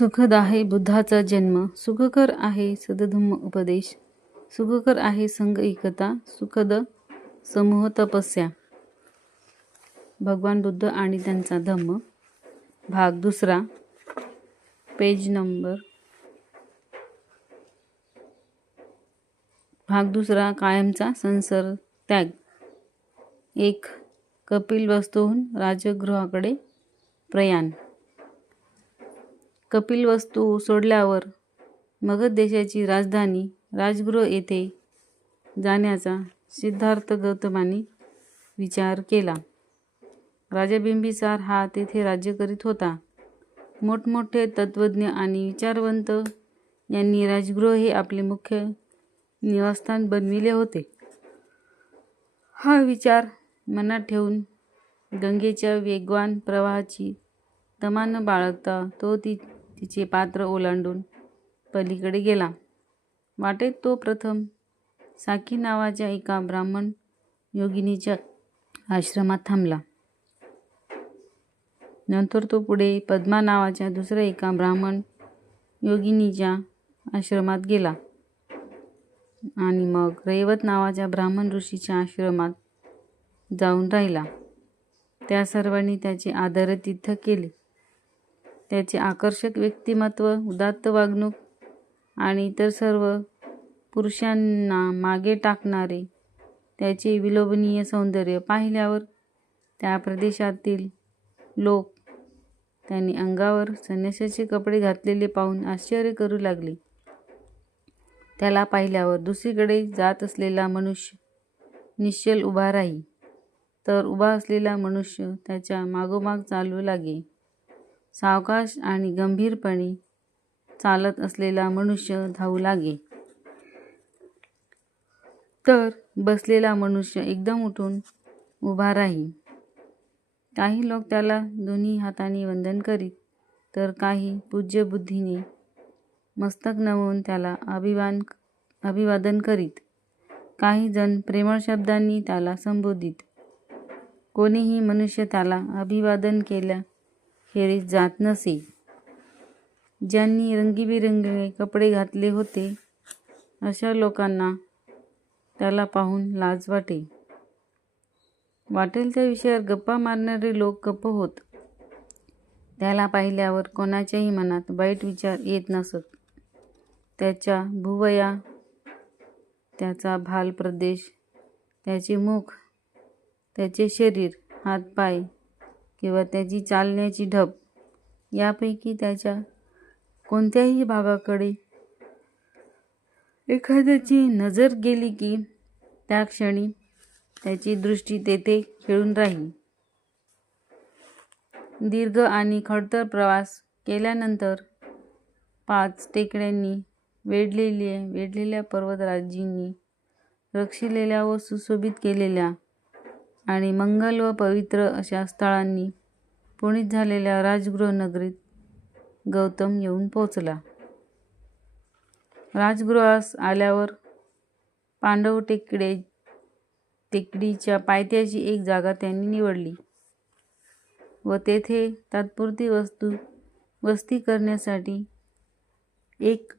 सुखद आहे बुद्धाचा जन्म. सुखकर आहे सदधम्म उपदेश. सुखकर आहे संघ एकता. सुखद समूह तपस्या. भगवान बुद्ध आणि त्यांचा धम्म. भाग दुसरा. Page number. भाग दुसरा. कायमचा संसार त्याग. एक कपिल वस्तूहून राजगृहाकडे प्रयाण. कपिल वस्तू सोडल्यावर मगध देशाची राजधानी राजगृह येथे जाण्याचा सिद्धार्थ गौतमाने विचार केला. राजा बिंबिसार हा तेथे राज्य करीत होता. मोठमोठे तत्त्वज्ञ आणि विचारवंत यांनी राजगृह हे आपले मुख्य निवासस्थान बनविले होते. हा विचार मनात ठेवून गंगेच्या वेगवान प्रवाहाची तमान बाळगता तो ती तिचे पात्र ओलांडून पलीकडे गेला. वाटेत तो प्रथम साकी नावाच्या एका ब्राह्मण योगिनीच्या आश्रमात थांबला. नंतर तो पुढे पद्मा नावाच्या दुसऱ्या एका ब्राह्मण योगिनीच्या आश्रमात गेला. आणि मग रैवत नावाच्या ब्राह्मण ऋषीच्या आश्रमात जाऊन राहिला. त्या सर्वांनी त्याचे आदरातिथ्य केले. त्याचे आकर्षक व्यक्तिमत्व उदात्त वागणूक आणि इतर सर्व पुरुषांना मागे टाकणारे त्याचे विलोभनीय सौंदर्य पाहिल्यावर त्या प्रदेशातील लोक त्यांनी अंगावर संन्याशाचे कपडे घातलेले पाहून आश्चर्य करू लागले. त्याला पाहिल्यावर दुसरीकडे जात असलेला मनुष्य निश्चल उभा राही. तर उभा असलेला मनुष्य त्याच्या मागोमाग चालू लागे. सावकाश आणि गंभीरपणे चालत असलेला मनुष्य धावू लागे. तर बसलेला मनुष्य एकदम उठून उभा राही. काही लोक त्याला दोन्ही हाताने वंदन करीत तर काही पूज्य बुद्धीने मस्तक नमवून त्याला अभिवान अभिवादन करीत. काही जण प्रेमळ शब्दांनी त्याला संबोधित. कोणीही मनुष्य त्याला अभिवादन केल्या खेरीज जात नसे. ज्यांनी रंगीबिरंगी कपडे घातले होते अशा लोकांना त्याला पाहून लाज वाटे. वाटेल त्या विषयावर गप्पा मारणारे लोक गप्प होत. त्याला पाहिल्यावर कोणाच्याही मनात वाईट विचार येत नसत. त्याच्या भुवया त्याचा भाल प्रदेश त्याचे मुख त्याचे शरीर हातपाय किंवा त्याची चालण्याची ढब यापैकी त्याच्या कोणत्याही भागाकडे एखाद्याची नजर गेली की त्या क्षणी त्याची दृष्टी तेथे खेळून राहील. दीर्घ आणि खडतर प्रवास केल्यानंतर पाच टेकड्यांनी वेढलेल्या वेढलेल्या पर्वतराजींनी रक्षिलेल्या व सुशोभित केलेल्या आणि मंगल व पवित्र अशा स्थळांनी पुणित झालेल्या राजगृहनगरीत गौतम येऊन पोचला राजगृहास आल्यावर पांडव टेकडे टेकडीच्या पायथ्याची एक जागा त्यांनी निवडली व तेथे तात्पुरती वस्तू वस्ती करण्यासाठी एक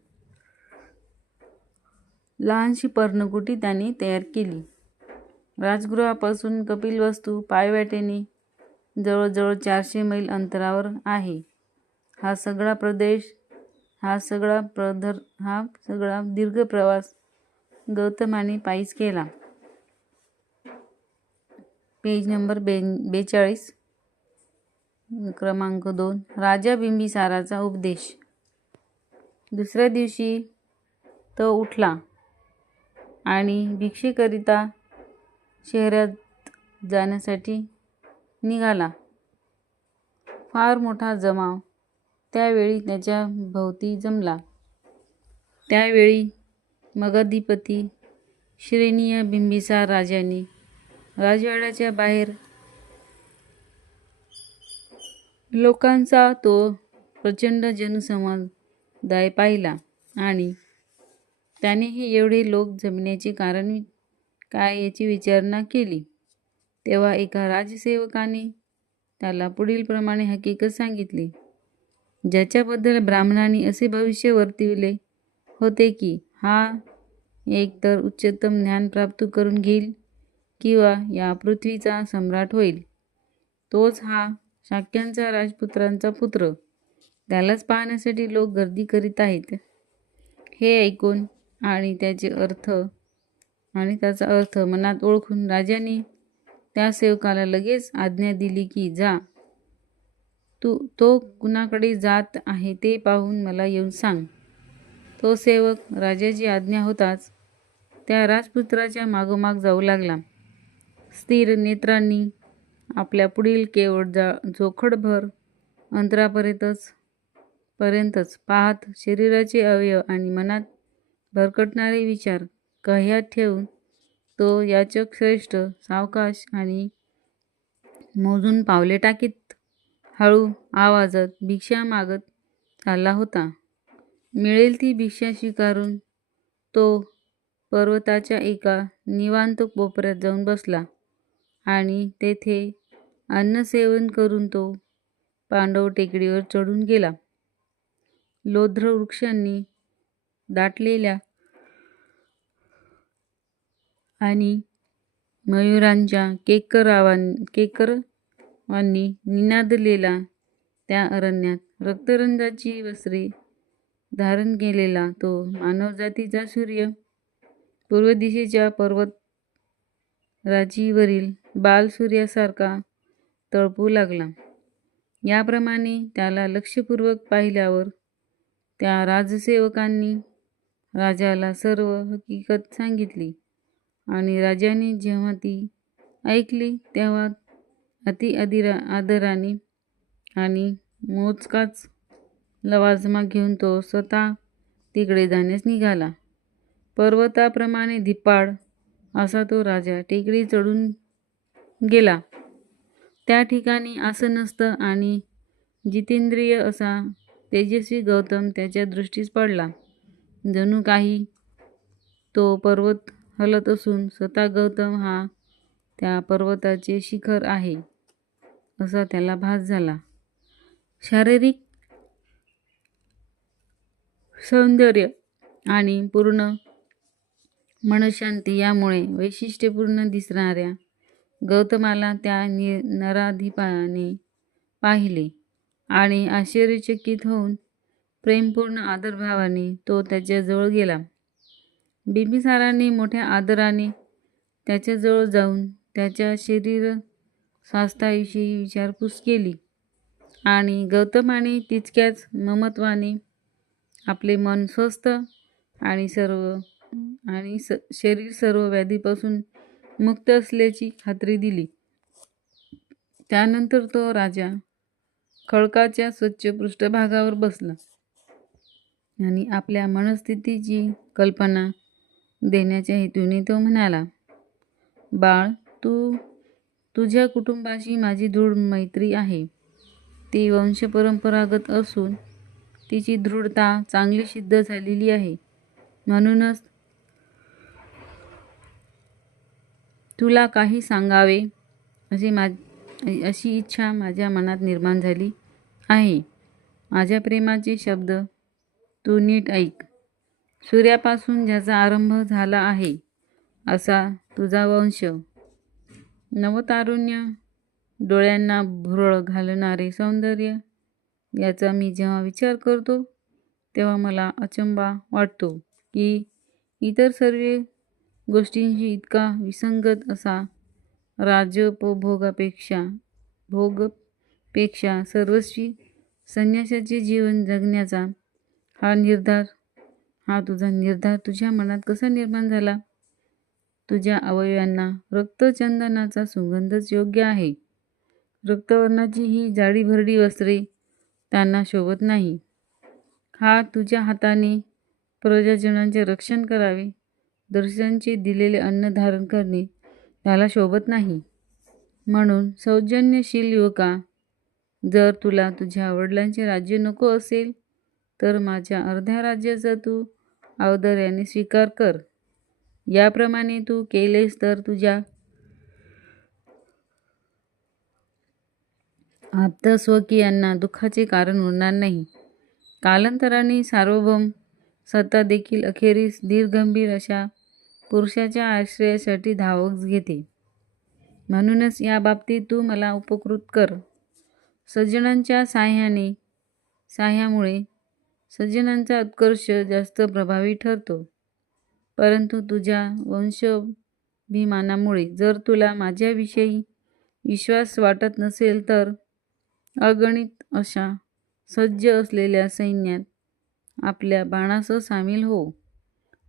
लहानशी पर्णकुटी त्यांनी तयार केली. राजगृहापासून कपिलवस्तू पायवाटेने जवळजवळ चारशे मैल अंतरावर आहे. हा सगळा प्रदेश हा सगळा प्रधर हा सगळा दीर्घ प्रवास गौतमाने पायीच केला. पेज नंबर बे बेचाळीस क्रमांक दोन राजा बिंबिसाराचा उपदेश. दुसऱ्या दिवशी तो उठला आणि भिक्षेकरिता शहरात जाण्यासाठी निघाला. फार मोठा जमाव त्यावेळी त्याच्या भोवती जमला. त्यावेळी मगधीपती श्रेणीय बिंबिसार राजाने राजवाड्याच्या बाहेर लोकांचा तो प्रचंड जनसमुदाय पाहिला आणि त्यानेही एवढे लोक जमण्याचे कारण काय याची विचारणा केली? तेव्हा एका राजसेवकाने त्याला पुढीलप्रमाणे हकीकत सांगितली. ज्याच्याबद्दल ब्राह्मणांनी असे भविष्य वर्तविले होते की हा एकतर उच्चतम ज्ञान प्राप्त करून घेईल किंवा या पृथ्वीचा सम्राट होईल. तोच हा शाक्यांचा राजपुत्रांचा पुत्र. त्यालाच पाहण्यासाठी लोक गर्दी करीत आहेत. हे ऐकून आणि त्याचे अर्थ आणि त्याचा अर्थ मनात ओळखून राजाने त्या सेवकाला लगेच आज्ञा दिली की जा. तू तो कुणाकडे जात आहे ते पाहून मला येऊन सांग. तो सेवक राजाची आज्ञा होताच त्या राजपुत्राच्या मागोमाग जाऊ लागला. स्थिर नेत्रांनी आपल्या पुढील केवळ जा जोखडभर अंतरापर्यंतच पर्यंतच पाहत शरीराचे अवयव आणि मनात भरकटणारे विचार कह्यात ठेवून तो याचक श्रेष्ठ सावकाश आणि मोजून पावले टाकीत हळू आवाजात भिक्षा मागत चालला होता. मिळेल ती भिक्षा स्वीकारून? तो पर्वताच्या एका निवांत कोपऱ्यात जाऊन बसला आणि तेथे अन्नसेवन करून तो पांडव टेकडीवर चढून गेला. लोध्र वृक्षांनी दाटलेल्या आणि मयुरांच्या केकरावां केकरवांनी निनादलेला त्या अरण्यात रक्तरंजाची वस्त्रे धारण केलेला तो मानवजातीचा सूर्य. पूर्व दिशेच्या पर्वत राजीवरील बालसूर्यासारखा तळपू लागला. याप्रमाणे त्याला लक्षपूर्वक पाहिल्यावर त्या राजसेवकांनी राजाला सर्व हकीकत सांगितली. आणि राजाने जेव्हा ती ऐकली तेव्हा अति अधिरा आदराने आणि मोजकाच लवाजमा घेऊन तो स्वतः तिकडे जाण्यास निघाला. पर्वताप्रमाणे धिप्पाड असा तो राजा टेकडी चढून गेला. त्या ठिकाणी आसनस्थ आणि जितेंद्रिय असा तेजस्वी गौतम त्याच्या दृष्टीस पडला. जणू काही तो पर्वत हलत असून स्वतः गौतम हा त्या पर्वताचे शिखर आहे असा त्याला भास झाला. शारीरिक सौंदर्य आणि पूर्ण मनशांती यामुळे वैशिष्ट्यपूर्ण दिसणाऱ्या गौतमाला त्या नि नराधिपाने पाहिले आणि आश्चर्यचकित होऊन प्रेमपूर्ण आदरभावाने तो त्याच्याजवळ गेला. बिंबिसाराने मोठ्या आदराने त्याच्याजवळ जाऊन त्याच्या शरीर स्वास्थ्याविषयी विचारपूस केली. आणि गौतमाने तितक्याच ममत्वाने आपले मन स्वस्थ आणि सर्व आणि स शरीर सर्व व्याधीपासून मुक्त असल्याची खात्री दिली. त्यानंतर तो राजा खडकाच्या स्वच्छ पृष्ठभागावर बसला आणि आपल्या मनस्थितीची कल्पना देण्याच्या हेतूने तो म्हणाला बाळ तू तुझ्या कुटुंबाशी माझी दृढ मैत्री आहे. ती वंशपरंपरागत असून तिची दृढता चांगली सिद्ध झालेली आहे. म्हणूनच तुला काही सांगावे अशी मा अशी इच्छा माझ्या मनात निर्माण झाली आहे. माझ्या प्रेमाचे शब्द तू नीट ऐक. सूर्यापासून ज्याचा आरंभ झाला आहे असा तुझा वंश. नवतारुण्य डोळ्यांना भुरळ घालणारे सौंदर्य याचा मी जेव्हा विचार करतो तेव्हा मला अचंबा वाटतो की इतर सर्व गोष्टींशी इतका विसंगत असा राजोपभोगापेक्षा भोगपेक्षा सर्वस्वी संन्यासाचे जीवन जगण्याचा हा निर्धार हा तुझा निर्धार तुझ्या मनात कसा निर्माण झाला? तुझ्या अवयवांना रक्तचंदनाचा सुगंधच योग्य आहे. रक्तवर्णाची ही जाडीभरडी वस्त्रे त्यांना शोभत नाही. हा तुझ्या हाताने प्रजाजनांचे रक्षण करावे. दर्शनांचे दिलेले अन्न धारण करणे त्याला शोभत नाही. म्हणून सौजन्यशील युवका जर तुला तुझ्या वडिलांचे राज्य नको असेल तर माझ्या अर्ध्या राज्याचा तू अवदर्याने स्वीकार कर. याप्रमाणे तू केलेस तर तुझ्या आप्तस्वकीयांना दुःखाचे कारण उरणार नाही. कालांतराने सार्वभौम सत्ता देखील अखेरीस धीरगंभीर अशा पुरुषाच्या आश्रयासाठी धावक घेते. म्हणूनच या बाबतीत तू मला उपकृत कर. सज्जनांच्या साह्याने साह्यामुळे सज्जनांचा उत्कर्ष जास्त प्रभावी ठरतो. परंतु तुझ्या वंशाभिमानामुळे जर तुला माझ्याविषयी विश्वास वाटत नसेल तर अगणित अशा सज्ज असलेल्या सैन्यात आपल्या बाणासह सामील हो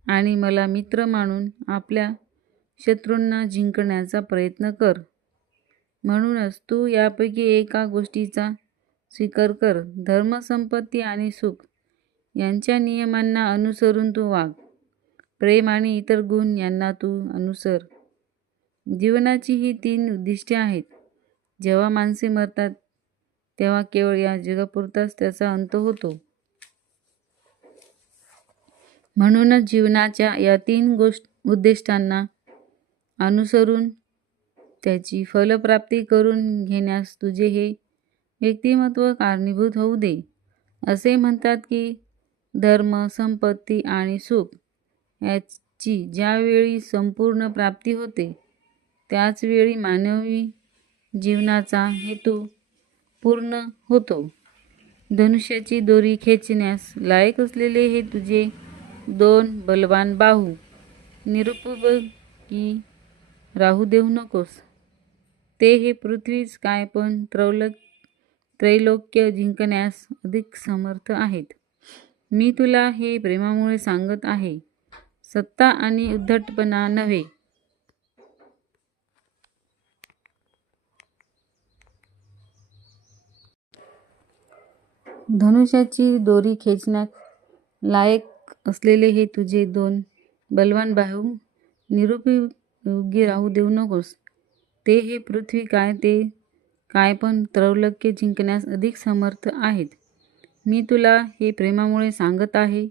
आणि मला मित्र मानून आपल्या शत्रूंना जिंकण्याचा प्रयत्न कर. म्हणूनच तू यापैकी एका गोष्टीचा स्वीकार कर. धर्मसंपत्ती आणि सुख यांच्या नियमांना अनुसरून तू वाग. प्रेम आणि इतर गुण यांना तू अनुसर. जीवनाची ही तीन उद्दिष्टे आहेत. जेव्हा माणसे मरतात तेव्हा केवळ या जगापुरताच त्याचा अंत होतो. म्हणूनच जीवनाच्या या तीन गोष्ट उद्दिष्टांना अनुसरून त्याची फलप्राप्ती करून घेण्यास तुझे हे व्यक्तिमत्व कारणीभूत होऊ दे. असे म्हणतात की धर्म संपत्ती आणि सुख याची ज्यावेळी संपूर्ण प्राप्ती होते त्याचवेळी मानवी जीवनाचा हेतू पूर्ण होतो. धनुष्याची दोरी खेचण्यास लायक असलेले हे तुझे दोन बलवान बाहू निरुपयोगी राहू देऊ नकोस. ते हे पृथ्वीच काय पण त्रौलक त्रैलोक्य जिंकण्यास अधिक समर्थ आहेत. मी तुला हे प्रेमामुळे सांगत आहे. सत्ता आणि उद्धटपणा नव्हे. धनुष्याची दोरी खेचण्यात लायक असलेले हे तुझे दोन बलवान बाहू निरुपयोगी राहू देऊ नकोस. ते हे पृथ्वी काय ते काय पण त्रौलक्य जिंकण्यास अधिक समर्थ आहेत. मी तुला हे प्रेमामुळे सांगत आहे.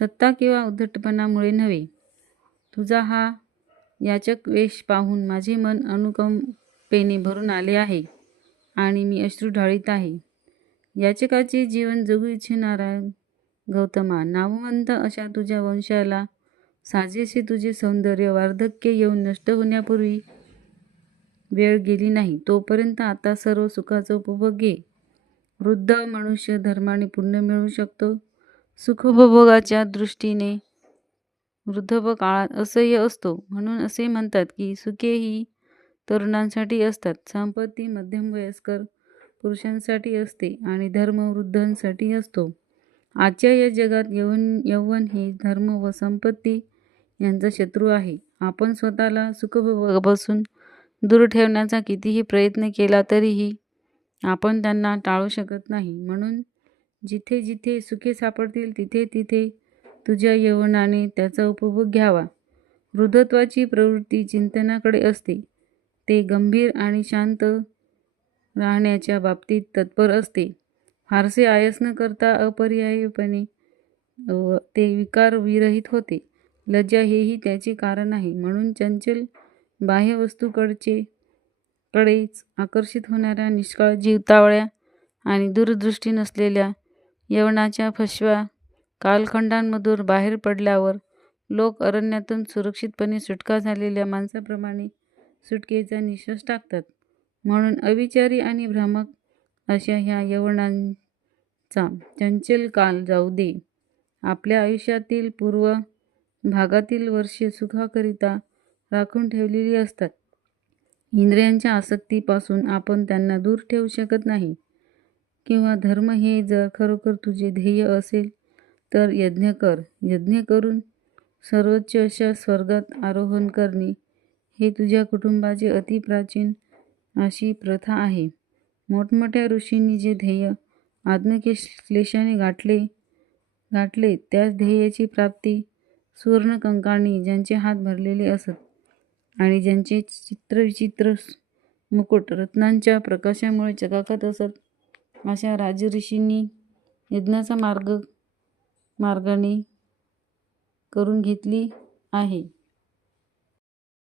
सत्ता किंवा उद्धटपणामुळे नव्हे. तुझा हा याचक वेश पाहून माझे मन अनुकंपेने भरून आले आहे आणि मी अश्रू ढाळीत आहे. याचकाचे जीवन जगू इच्छिणारा गौतमा नामवंत अशा तुझ्या वंशाला साजेसे तुझे सौंदर्य वार्धक्य येऊन नष्ट होण्यापूर्वी वेळ गेली नाही तोपर्यंत आता सर्व सुखाचा उपभोग घे. वृद्ध मनुष्य धर्माने पुण्य मिळवू शकतो. सुखभोगाच्या दृष्टीने वृद्धप काळात असह्य असतो. म्हणून असे म्हणतात की सुखे ही तरुणांसाठी असतात. संपत्ती मध्यमवयस्कर पुरुषांसाठी असते आणि धर्म वृद्धांसाठी असतो. आजच्या या जगात यवन यौवन हे धर्म व संपत्ती यांचा शत्रू आहे. आपण स्वतःला सुखभोगापासून दूर ठेवण्याचा कितीही प्रयत्न केला तरीही आपण त्यांना टाळू शकत नाही. म्हणून जिथे जिथे सुखे सापडतील तिथे तिथे तुझ्या यवनाने त्याचा उपभोग घ्यावा. वृद्धत्वाची प्रवृत्ती चिंतनाकडे असते. ते गंभीर आणि शांत राहण्याच्या बाबतीत तत्पर असते. फारसे आयस न करता अपरिहायपणे ते विकार विरहित होते. लज्जा हेही त्याचे कारण आहे. म्हणून चंचल बाह्यवस्तूकडचे कडेच आकर्षित होणाऱ्या निष्काळ जीवतावळ्या आणि दूरदृष्टी नसलेल्या यवनाच्या फसव्या कालखंडांमधून बाहेर पडल्यावर लोक अरण्यातून सुरक्षितपणे सुटका झालेल्या माणसाप्रमाणे सुटकेचा निश्वास टाकतात. म्हणून अविचारी आणि भ्रामक अशा ह्या यवनांचा चंचल काल जाऊ दे. आपल्या आयुष्यातील पूर्व भागातील वर्षे सुखाकरिता राखून ठेवलेली असतात. इंद्रियांच्या आसक्तीपासून आपण त्यांना दूर ठेवू शकत नाही. किंवा धर्म हे जर खरोखर तुझे ध्येय असेल तर यज्ञ कर. यज्ञ करून सर्वोच्च अशा स्वर्गात आरोहण करणे हे तुझ्या कुटुंबाचे अतिप्राचीन अशी प्रथा आहे. मोठमोठ्या ऋषींनी जे ध्येय आत्मक्लेशाने गाठले गाठले त्याच ध्येयाची प्राप्ती सुवर्णकंकाणी ज्यांचे हात भरलेले असत. आणि ज्यांचे चित्रविचित्र मुकुट रत्नांच्या प्रकाशामुळे चकाकत असत अशा राजऋषींनी यज्ञाचा मार्ग मार्गाने करून घेतली आहे.